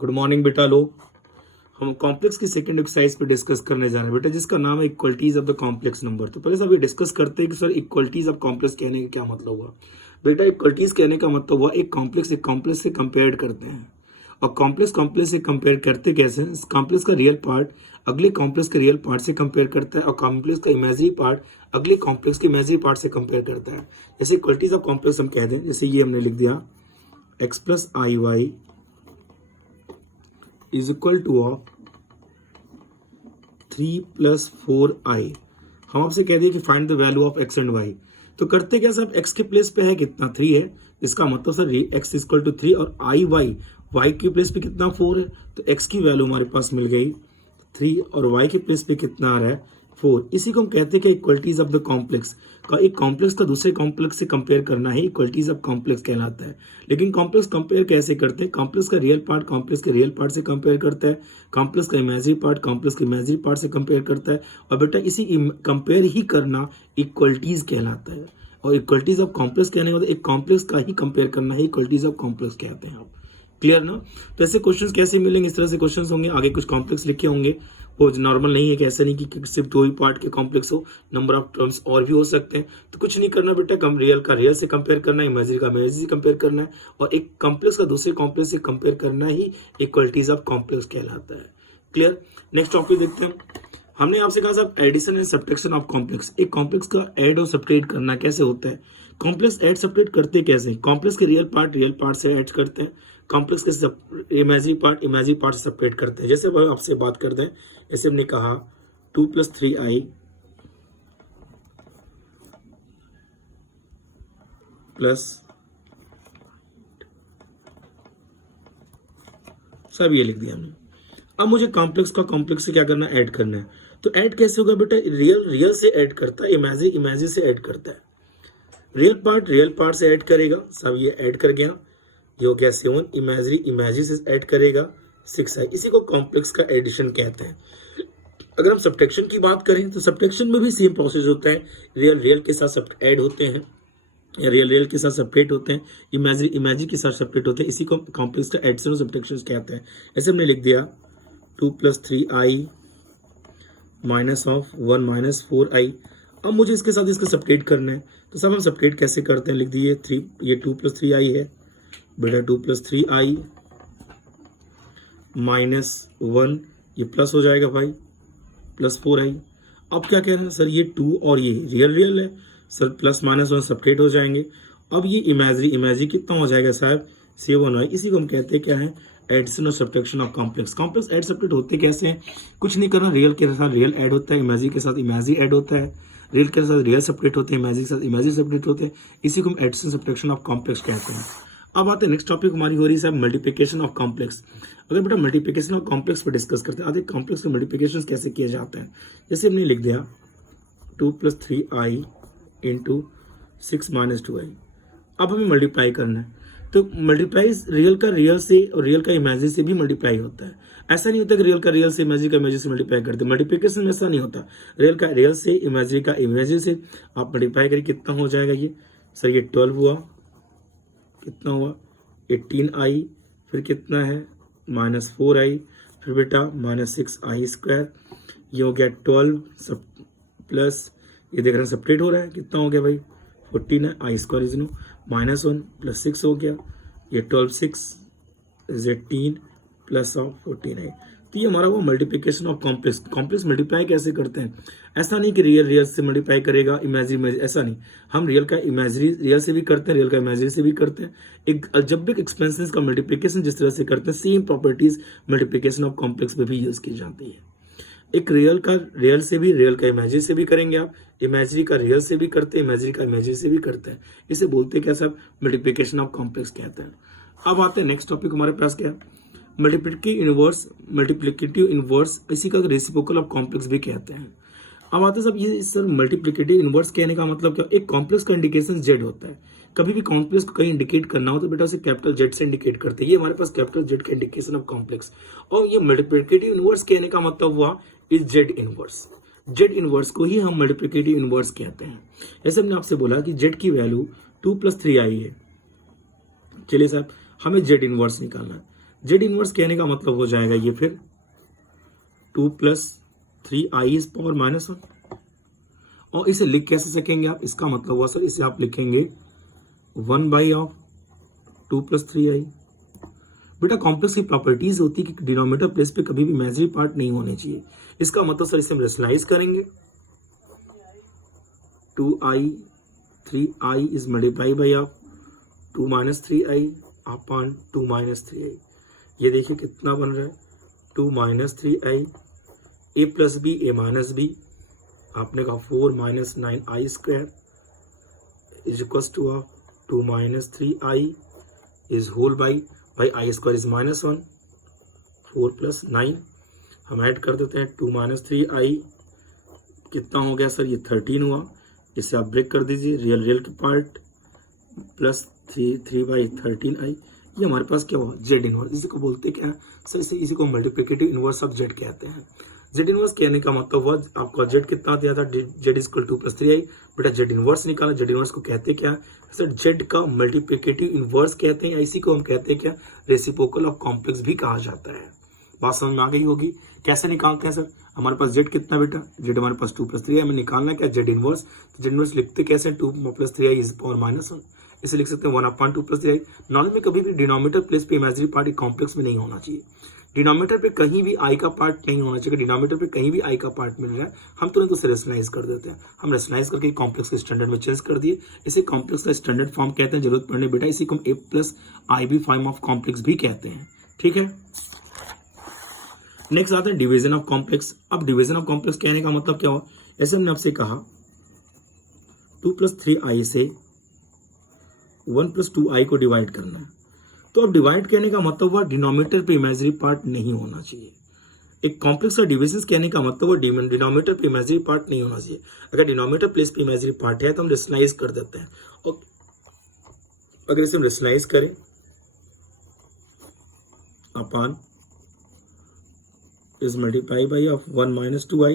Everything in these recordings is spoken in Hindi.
गुड मॉर्निंग बेटा लोग। हम कॉम्प्लेक्स की सेकंड एक्सरसाइज पे डिस्कस करने जा रहे हैं बेटा, जिसका नाम है equalities of the complex number. तो पहले सब ये डिस्कस करते हैं कि सर इक्वलिटीज ऑफ कॉम्प्लेक्स कहने का क्या मतलब हुआ। बेटा इक्वलिटीज कहने का मतलब हुआ एक कॉम्प्लेक्स से कंपेयर करते हैं। और कॉम्प्लेक्स से कंपेयर करते कैसे, कॉम्प्लेक्स का रियल पार्ट अगले कॉम्प्लेक्स के रियल पार्ट से कंपेयर करता है और कॉम्प्लेक्स का इमेजिनरी पार्ट अगले कॉम्प्लेक्स के इमेजिनरी पार्ट से कंपेयर करता है। जैसे इक्वलिटीज ऑफ कॉम्प्लेक्स हम कह दें, जैसे ये हमने लिख दिया x plus i y is equal to of 3 + 4i। हम आपसे कह दिए कि find the value of x and y। तो करते क्या साहब, x के प्लेस पे है कितना 3 है, इसका मतलब सर x इक्वल टू 3 और y के प्लेस पे कितना 4 है, तो x की वैल्यू हमारे पास मिल गई 3 और y के प्लेस पे कितना आ रहा है 4। इसी को हम कहते हैं कि इक्वलिटीज ऑफ द कॉम्प्लेक्स का, एक कॉम्प्लेक्स का दूसरे कॉम्प्लेक्स से कंपेयर करना है इक्वलिटीज ऑफ कॉम्प्लेक्स कहलाता है। लेकिन कॉम्प्लेक्स कंपेयर कैसे करते हैं, कॉम्प्लेक्स का रियल पार्ट कॉम्प्लेक्स के रियल पार्ट से कंपेयर करता है, कॉम्प्लेक्स का इमेजिनरी पार्ट कॉम्प्लेक्स के इमेजिनरी पार्ट से कंपेयर करता है। और बेटा इसी कंपेयर ही करना इक्वलिटीज कहलाता है। और इक्वलिटीज ऑफ कॉम्प्लेक्स कहने का मतलब एक कॉम्प्लेक्स का ही कंपेयर करना है इक्वलिटीज ऑफ कॉम्प्लेक्स कहते हैं। आप क्लियर ना। तो ऐसे क्वेश्चंस कैसे मिलेंगे, इस तरह से क्वेश्चंस होंगे, आगे कुछ कॉम्प्लेक्स लिखे होंगे। वो नॉर्मल नहीं है कि ऐसा नहीं कि सिर्फ 2 ही पार्ट के कॉम्प्लेक्स हो, नंबर ऑफ टर्म्स और भी हो सकते हैं। तो कुछ नहीं करना बेटा, कम रियल का रियल से कंपेयर करना है, इमेजिनरी का इमेजिनरी से कंपेयर करना है और एक कॉम्प्लेक्स का दूसरे कॉम्प्लेक्स से कंपेयर करना ही इक्वलिटीज ऑफ कॉम्प्लेक्स कहलाता है। क्लियर। नेक्स्ट टॉपिक देखते हैं। हमने आपसे कहा साहब addition and subtraction of complex. एक कॉम्प्लेक्स का ऐड और सब्ट्रैक्ट करना कैसे होता है, कॉम्प्लेक्स ऐड सब्ट्रैक्ट करते कैसे, कॉम्प्लेक्स के रियल पार्ट से ऐड करते हैं, कॉम्प्लेक्स के इमेजिनरी पार्ट से सेपरेट करते हैं। जैसे आपसे बात करते हैं, जैसे हमने कहा 2 + 3i प्लस सब ये लिख दिया हमने। अब मुझे कॉम्प्लेक्स से क्या करना है, ऐड करना है। तो ऐड कैसे होगा बेटा, रियल से ऐड करता है, इमेजिनरी से ऐड करता है। रियल पार्ट से ऐड करेगा, सब ये ऐड कर गया, ये हो गया 7, इमेजिनरी से ऐड करेगा 6i। इसी को कॉम्प्लेक्स का एडिशन कहते हैं। अगर हम सब्ट्रैक्शन की बात करें तो सब्ट्रैक्शन में भी सेम प्रोसेस होता है, रियल के साथ ऐड होते हैं या रियल के साथ सेपरेट होते हैं, इमेजिनरी के साथ सेपरेट होते हैं। इसी को कॉम्प्लेक्स का एडिशन और सब्ट्रैक्शन कहते हैं। ऐसे हमने लिख दिया 2 + 3i माइनस ऑफ 1 - 4i। अब मुझे इसके साथ इसका सेपरेट करना है, तो सब हम सेपरेट कैसे करते हैं, लिख दिए 3, ये 2 + 3i है बेटा, 2 + 3i -1, ये प्लस हो जाएगा भाई, +4i। अब क्या कह रहे हैं सर, ये 2 और ये रियल है सर, +-1 सेपरेट हो जाएंगे। अब ये इमेजिनरी कितना हो जाएगा साहब, 7i। इसी को हम कहते हैं क्या है, एडिशन और subtraction of complex. Complex add separate होते कैसे हैं, कुछ नहीं करना, रियल के साथ रियल ऐड होता है, इमेजिनरी के साथ इमेजिनरी ऐड होता है, रियल के साथ रियल सेपरेट होते हैं, इमेजिनरी के साथ इमेजिनरी सेपरेट होते हैं। इसी को हम एडिशन सब्ट्रैक्शन ऑफ कॉम्प्लेक्स कहते हैं। अब आते हैं नेक्स्ट टॉपिक हमारी हो रही है मल्टीप्लिकेशन ऑफ कॉम्प्लेक्स। अगर बेटा मल्टीप्लिकेशन ऑफ कॉम्प्लेक्स पर डिस्कस करते हैं, आधे कॉम्प्लेक्स के मल्टीप्लिकेशन कैसे किए जाते हैं। जैसे हमने लिख दिया 2 + 3i × 6 - 2i। अब हमें मल्टीप्लाई करना है, तो मल्टीप्लाई रियल से और रियल का इमेजिनरी से भी मल्टीप्लाई होता है। ऐसा नहीं होता कि रियल का रियल से इमेजिनरी से मल्टीप्लाई करते हैं। मल्टीप्लिकेशन में ऐसा नहीं होता, रियल का रियल से इमेजिनरी का इमेजिनरी से आप मल्टीप्लाई करिए, कितना हो जाएगा ये सर, ये 12 हुआ, कितना हुआ 18i, फिर कितना है -4i, फिर बेटा -6i², ये हो गया 12 सब प्लस, ये देख रहे हैं सेपरेट हो रहा है, कितना हो गया भाई 14 है, i² इज नो -1 + 6 हो गया, ये 12 6 इज 18 + 14i। तो ये हमारा वो मल्टीप्लिकेशन ऑफ कॉम्प्लेक्स मल्टीप्लाई कैसे करते हैं। ऐसा नहीं कि रियल से मल्टीप्लाई करेगा इमेजिनरी, ऐसा नहीं, हम रियल का इमेजिनरी रियल से भी करते हैं, रियल का इमेजिनरी से भी करते हैं। एक अलजेब्रिक एक्सपेंशन का मल्टीप्लिकेशन जिस तरह से करते हैं, same properties multiplication of complex में भी यूज की जाती है। एक रियल का रियल से भी, रियल का इमेजिनरी से भी करेंगे आप, इमेजिनरी का रियल से भी करते हैं, इमेजिनरी का इमेजिनरी से भी करते हैं। इसे बोलते हैं क्या साहब, मल्टीप्लिकेशन ऑफ कॉम्प्लेक्स कहते हैं। अब आते हैं नेक्स्ट टॉपिक हमारे पास क्या, मल्टीप्लिकेटिव इनवर्स, इसी का रेसिप्रोकल ऑफ कॉम्प्लेक्स भी कहते हैं। अब आते हैं सब ये सर मल्टीप्लिकेटिव इनवर्स कहने का मतलब क्या, एक कॉम्प्लेक्स का इंडिकेशन जेड होता है। कभी भी कॉम्प्लेक्स को कहीं इंडिकेट करना हो तो बेटा उसे कैपिटल जेड से इंडिकेट करते हैं। ये हमारे पास कैपिटल जेड का इंडिकेशन ऑफ कॉम्प्लेक्स। और ये मल्टीप्लिकेटिव इनवर्स कहने का मतलब हुआ is Z inverse. Z inverse को ही हम मल्टीप्लिकेटिव इनवर्स कहते हैं। जैसे हमने आपसे बोला कि जेड की वैल्यू 2 + 3i है, चलिए साहब हमें जेड इनवर्स निकालना है। जेड इनवर्स कहने का मतलब हो जाएगा ये फिर 2 + 3i⁻⁻1। और इसे लिख कैसे सकेंगे आप, इसका मतलब हुआ सर इसे आप लिखेंगे 1/2 + 3i। बेटा कॉम्प्लेक्स की प्रॉपर्टीज होती है कि डिनोमिनेटर प्लेस पे कभी भी इमेजिनरी पार्ट नहीं होने चाहिए। इसका मतलब सर इसे हम रेशनलाइज करेंगे, 2i 3i is multiply by of 2 - 3i upon 2 - 3i। ये देखिए कितना बन रहा है 2 - 3i, a + b a - b, आपने कहा 4 - 9i² is equals to of 2 - 3i is whole by i² is -1, 4 + 9 हम ऐड कर देते हैं 2 - 3i कितना हो गया सर, ये 13 हुआ। इसे आप ब्रेक कर दीजिए, रियल के पार्ट प्लस 3/13i। ये हमारे पास क्या हुआ जेड इनवर्स। इसी को बोलते क्या है सर, इसी को मल्टीप्लिकेटिव इनवर्स ऑफ जेड कहते हैं। जेड इनवर्स कहने का मतलब हुआ आपका जेड कितना दिया था, जेड इज इक्वल 2 + 3i। बेटा जेड इनवर्स निकाला, जेड इनवर्स को कहते क्या सर, जेड का मल्टीप्लिकेटिव इनवर्स कहते हैं। इसी को हम कहते हैं क्या, रेसिप्रोकल ऑफ कॉम्प्लेक्स भी कहा जाता है। बात समझ में आ गई होगी। कैसे निकालते हैं सर, हमारे पास जेड कितना बेटा, जेड हमारे पास 2 + 3i, हमें निकालना है क्या जेड इनवर्स। तो जेड इनवर्स लिखते कैसे 2 + 3i इज पावर -1, इसे लिख सकते हैं 1/2 + 3i। नॉलेज में कभी भी डिनोमिनेटर प्लेस पे इमेजिनरी पार्ट कॉम्प्लेक्स में नहीं होना चाहिए। डिनोमिनेटर पे कहीं भी आई का पार्ट नहीं होना चाहिए। डिनोमिनेटर पे कहीं भी आई का पार्ट मिल रहा है हम तुरंत उसे रेशनलाइज कर देते हैं। हम रेशनलाइज करके कॉम्प्लेक्स के स्टैंडर्ड में चेंज कर दिए। इसे कॉम्प्लेक्स का स्टैंडर्ड फॉर्म कहते हैं। जरूरत पड़ने बेटा इसी को हम a + ib form of complex भी कहते हैं। ठीक है, नेक्स्ट आता है डिवीजन ऑफ कॉम्प्लेक्स। अब डिवीजन ऑफ कॉम्प्लेक्स कहने का मतलब क्या हो, ऐसे हमने आपसे कहा 2 + 3i से 1 + 2i को डिवाइड करना है। तो अब डिवाइड कहने का मतलब हुआ डिनोमिनेटर पे इमेजिनरी पार्ट नहीं होना चाहिए। एक कॉम्प्लेक्स का डिविजन कहने का मतलब हुआ डिनोमिनेटर पे इमेजिनरी पार्ट नहीं होना चाहिए। अगर डिनोमिनेटर प्लेस पे इमेजिनरी पार्ट है तो हम रेशनलाइज कर देते हैं। और अगर इसे हम रेशनलाइज करें upon is multiplied by of 1 - 2i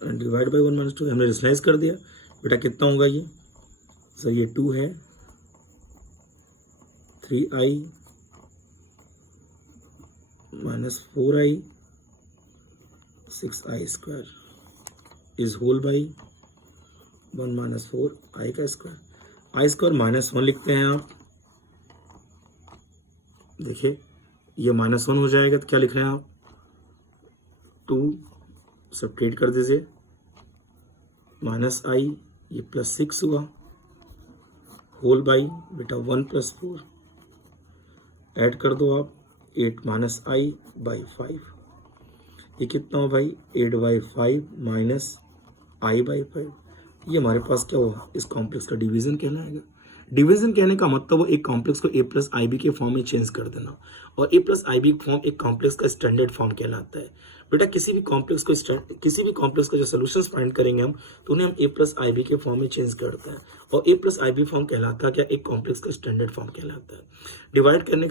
and divide by 1 - 2, हमने रेशनलाइज कर दिया। बेटा कितना होगा ये सर, ये 2 है 3i - 4i 6i² is whole by 1 - 4i² i² -1 लिखते हैं आप। देखिए ये -1 हो जाएगा तो क्या लिख रहे हैं आप 2 सब्ट्रैक्ट कर दीजिए -i, ये +6 हुआ होल बाई बेटा 1 + 4 ऐड कर दो आप 8 - i/5। ये कितना हो भाई 8/5 - i/5। ये हमारे पास क्या हुआ, इस कॉम्प्लेक्स का डिवीजन कहलाएगा। डिवीजन कहने का मतलब वो एक कॉम्प्लेक्स को a + ib के फॉर्म में चेंज कर देना। और a + ib फॉर्म एक कॉम्प्लेक्स का स्टैंडर्ड फॉर्म कहलाता है। बेटा किसी भी कॉम्प्लेक्स का जो सॉल्यूशंस फाइंड करेंगे हम तो उन्हें हम a + ib के फॉर्म में चेंज करते हैं। और a + ib फॉर्म कहलाता क्या, एक कॉम्प्लेक्स का स्टैंडर्ड फॉर्म कहलाता है। डिवाइड करने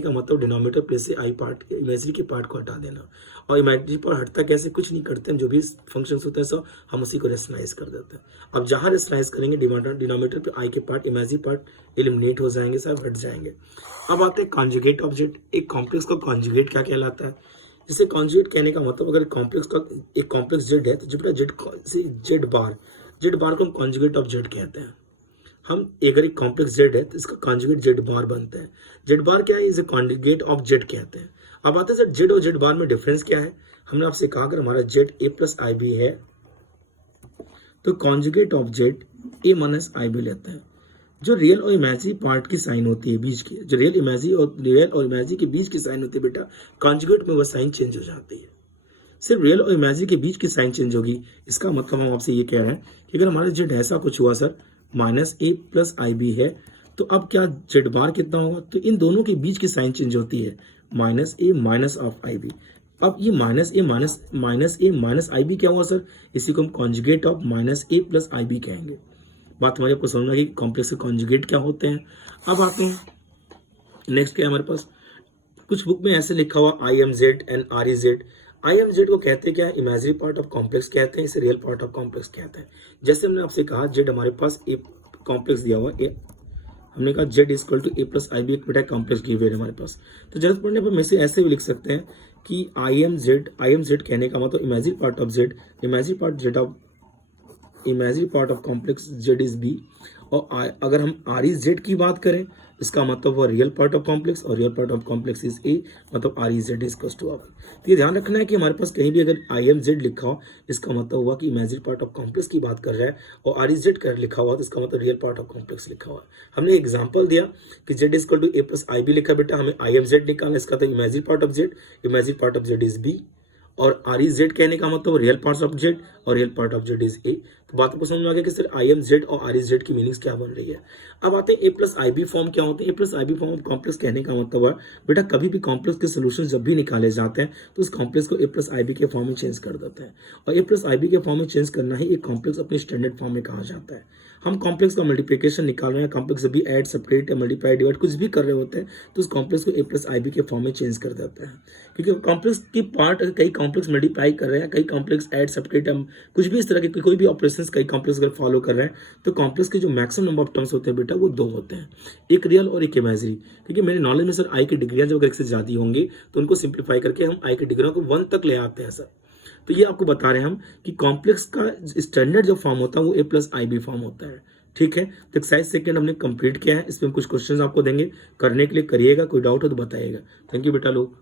का मतलब डिनोमिनेटर प्लेस से आई पार्ट इमेजिनरी के पार्ट को हटा देना। और इमेजिनरी पार्ट हटता कैसे, कुछ नहीं करते हैं, जो भी फंक्शंस होते हैं सब हम उसी को रेशनलाइज कर देते हैं। अब जहाँ रेशनलाइज करेंगे डिनोमिनेटर पे आई के पार्ट इमेजिनरी पार्ट एलिमिनेट हो जाएंगे, सब हट जाएंगे। अब आते हैं कॉन्जुगेट ऑफ जेड। एक कॉम्प्लेक्स का कॉन्जुगेट क्या कहलाता है, जिसे कॉन्जुगेट कहने का मतलब अगर एक कॉम्प्लेक्स जेड है तो जेड बार को हम कॉन्जुगेट ऑफ जेड कहते हैं। हम अगर एक कॉम्प्लेक्स जेड है तो इसका कॉन्जुगेट जेड बार बनता है। जेड बार क्या है, इसे कॉन्जुगेट ऑफ जेड कहते हैं। अब आते हैं जेड और जेड बार में डिफरेंस क्या है। हमने आपसे कहा अगर हमारा जेड a + ib है तो conjugate of Z a - ib लेते हैं। जो रियल और इमेजिनरी पार्ट की साइन होती है बीच की, जो रियल और इमेजिनरी के बीच की साइन होती है बेटा, कॉन्जुगेट में वो साइन चेंज हो जाती है। सिर्फ रियल और इमेजिनरी के बीच की साइन चेंज होगी। इसका मतलब हम आपसे ये कह रहे हैं कि अगर हमारा जेड ऐसा कुछ हुआ सर -a + ib है तो अब क्या जेड बार कितना होगा, तो इन दोनों के बीच की साइन चेंज होती है -a - -ib। अब ये -a - -ib क्या हुआ सर, इसी को हम कॉन्जुगेट ऑफ -a + ib कहेंगे। बात हमारे आपको समझ में आ गई कॉम्प्लेक्स के कॉन्जुगेट क्या होते हैं। अब आते हैं नेक्स्ट क्या है हमारे पास, कुछ बुक में ऐसे लिखा हुआ IMZ एंड REZ। IMZ को कहते हैं क्या, इमेजिनरी पार्ट ऑफ कॉम्प्लेक्स कहते हैं, इसे रियल पार्ट ऑफ कॉम्प्लेक्स कहते हैं। जैसे हमने आपसे कहा जेड हमारे पास एक कॉम्प्लेक्स दिया हुआ है, हमने कहा z equal to a plus I b एक बेटा कॉम्प्लेक्स गिवन है हमारे पास। तो जरूरत पड़ने पर मैं इसे ऐसे भी लिख सकते हैं कि आई एम जेड कहने का मतलब imaginary part of z, imaginary part of complex z is b. और अगर हम आर इज जेड की बात करें, इसका मतलब हुआ रियल पार्ट ऑफ कॉम्प्लेक्स, और real part of complex is A, मतलब R is Z is to R. तो ये ध्यान रखना है कि हमारे पास कहीं भी अगर आई एम जेड लिखा हो, इसका मतलब हुआ कि इमेजिनरी पार्ट ऑफ कॉम्प्लेक्स की बात कर रहा है, और आर इज जेड कर लिखा हुआ तो इसका मतलब रियल पार्ट ऑफ कॉम्प्लेक्स लिखा हुआ है। हमने एग्जाम्पल दिया कि z equal to a plus I b लिखा बेटा, हमें आई एम जेड निकालना, इसका तो imaginary part of z, imaginary part of z is b, और आर इज जेड कहने का मतलब रियल पार्ट ऑफ जेड, और real part of z is a. तो बात को समझ में आ गया कि सर आई एम जेड और आर इज जेड की मीनिंग्स क्या बन रही है। अब आते हैं A plus I B form क्या होते हैं। A plus I B form of complex कहने का मतलब है बेटा कभी भी कॉम्प्लेक्स के सोल्यूशन जब भी निकाले जाते हैं तो उस कॉम्प्लेक्स को ए प्लस आई बी के फॉर्म में चेंज कर देते हैं, और ए प्लस आई बी के फॉर्म में चेंज करना ही एक कॉम्प्लेक्स अपने स्टैंडर्ड फॉर्म में कहा जाता है। हम कॉम्प्लेक्स का मल्टीप्लिकेशन निकाल रहे हैं, कॉम्प्लेक्स जब भी ऐड सेपरेट या मल्टीप्लाई डिवाइड कुछ भी कर रहे होते हैं तो उस कॉम्प्लेक्स को ए प्लस आई बी के फॉर्म में चेंज कर देते हैं, क्योंकि कॉम्प्लेक्स की पार्ट कई कॉम्प्लेक्स मल्टीप्लाई कर रहे हैं, कई कॉम्प्लेक्स ऐड सेपरेट कुछ भी इस तरह के कोई भी ऑपरेशंस कई कॉम्प्लेक्स अगर फॉलो कर रहे हैं तो कॉम्प्लेक्स के जो मैक्सिमम नंबर ऑफ टर्म्स होते हैं बेटा वो 2 होते हैं, एक रियल और एक इमेजिनरी। क्योंकि मेरे नॉलेज में सर आई की डिग्रियां जो अगर एक से ज़्यादा होंगी तो उनको सिंप्लीफाई करके हम आई की डिग्रियों को 1 तक ले आते हैं सर। तो ये आपको बता रहे हैं हम कि कॉम्प्लेक्स का स्टैंडर्ड जो फॉर्म होता है वो ए प्लस आई बी फॉर्म होता है। ठीक है, तो एक्सरसाइज सेकंड हमने कंप्लीट किया है, इसमें हम कुछ क्वेश्चंस आपको देंगे, करने के लिए करिएगा, कोई डाउट हो तो बताइएगा। थैंक यू बेटा लोग।